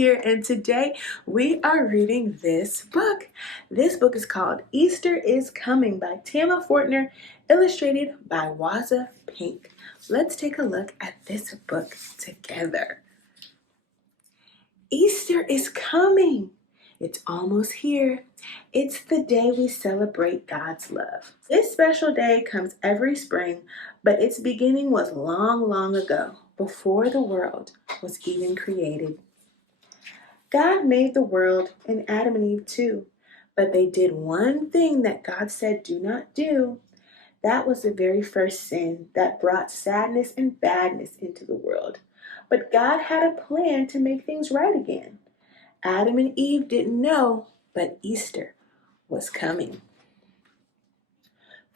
here, and today we are reading this book. This book is called Easter is Coming by Tama Fortner, illustrated by Waza Pink. Let's take a look at this book together. Easter is coming. It's almost here. It's the day we celebrate God's love. This special day comes every spring, but its beginning was long, long ago, before the world was even created. God made the world and Adam and Eve too, but they did one thing that God said do not do. That was the very first sin that brought sadness and badness into the world. But God had a plan to make things right again. Adam and Eve didn't know, but Easter was coming.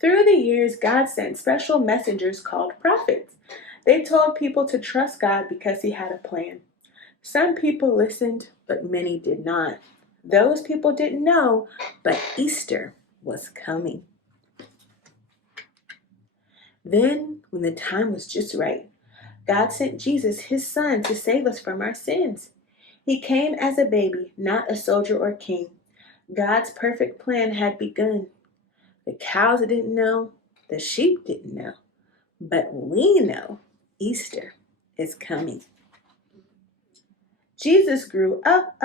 Through the years, God sent special messengers called prophets. They told people to trust God because He had a plan. Some people listened, but many did not. Those people didn't know, but Easter was coming. Then, when the time was just right, God sent Jesus, His Son, to save us from our sins. He came as a baby, not a soldier or king. God's perfect plan had begun. The cows didn't know, the sheep didn't know, but we know Easter is coming. Jesus grew up,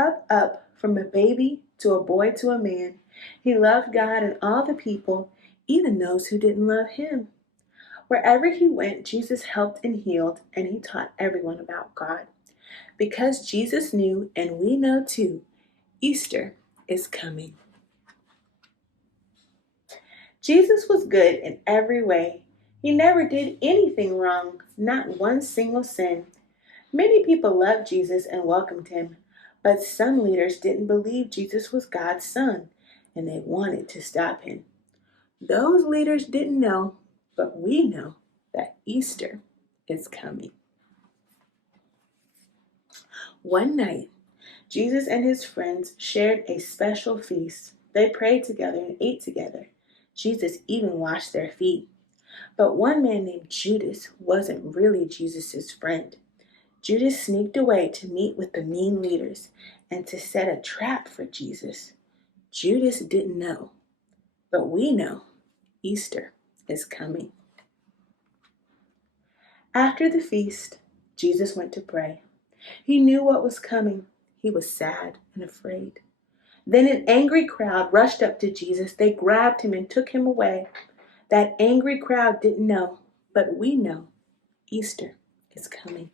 from a baby to a boy to a man. He loved God and all the people, even those who didn't love Him. Wherever He went, Jesus helped and healed, and He taught everyone about God. Because Jesus knew, and we know too, Easter is coming. Jesus was good in every way. He never did anything wrong, not one single sin. Many people loved Jesus and welcomed Him, but some leaders didn't believe Jesus was God's Son, and they wanted to stop Him. Those leaders didn't know, but we know that Easter is coming. One night, Jesus and His friends shared a special feast. They prayed together and ate together. Jesus even washed their feet. But one man named Judas wasn't really Jesus' friend. Judas sneaked away to meet with the mean leaders and to set a trap for Jesus. Judas didn't know, but we know Easter is coming. After the feast, Jesus went to pray. He knew what was coming. He was sad and afraid. Then an angry crowd rushed up to Jesus. They grabbed Him and took Him away. That angry crowd didn't know, but we know Easter is coming.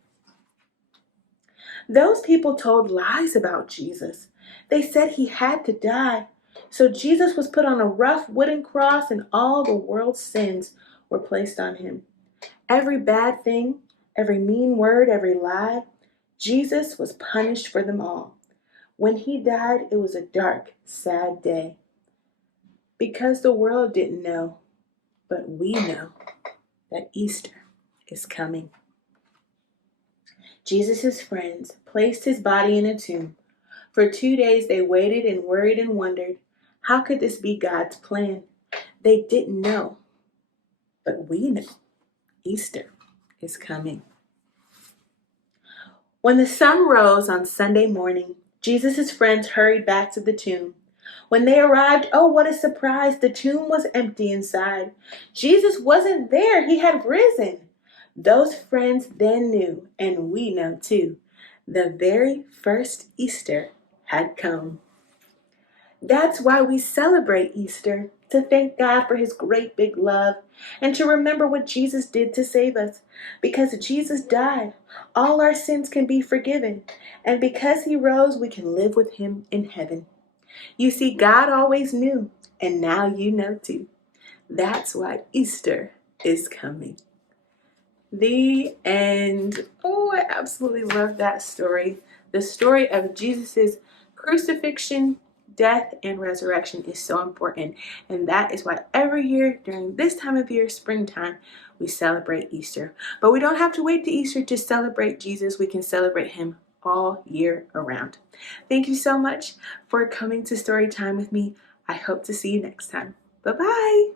Those people told lies about Jesus. They said He had to die. So Jesus was put on a rough wooden cross and all the world's sins were placed on Him. Every bad thing, every mean word, every lie, Jesus was punished for them all. When He died, it was a dark, sad day. Because the world didn't know, but we know that Easter is coming. Jesus' friends placed His body in a tomb. For 2 days they waited and worried and wondered, how could this be God's plan? They didn't know, but we know Easter is coming. When the sun rose on Sunday morning, Jesus' friends hurried back to the tomb. When they arrived, oh, what a surprise! The tomb was empty inside. Jesus wasn't there. He had risen. Those friends then knew, and we know too, the very first Easter had come. That's why we celebrate Easter, to thank God for His great big love and to remember what Jesus did to save us. Because Jesus died, all our sins can be forgiven. And because He rose, we can live with Him in heaven. You see, God always knew, and now you know too. That's why Easter is coming. The end. Oh, I absolutely love that story. The story of Jesus' crucifixion, death, and resurrection is so important. And that is why every year during this time of year, springtime, we celebrate Easter. But we don't have to wait to Easter to celebrate Jesus. We can celebrate Him all year around. Thank you so much for coming to story time with me. I hope to see you next time. Bye-bye.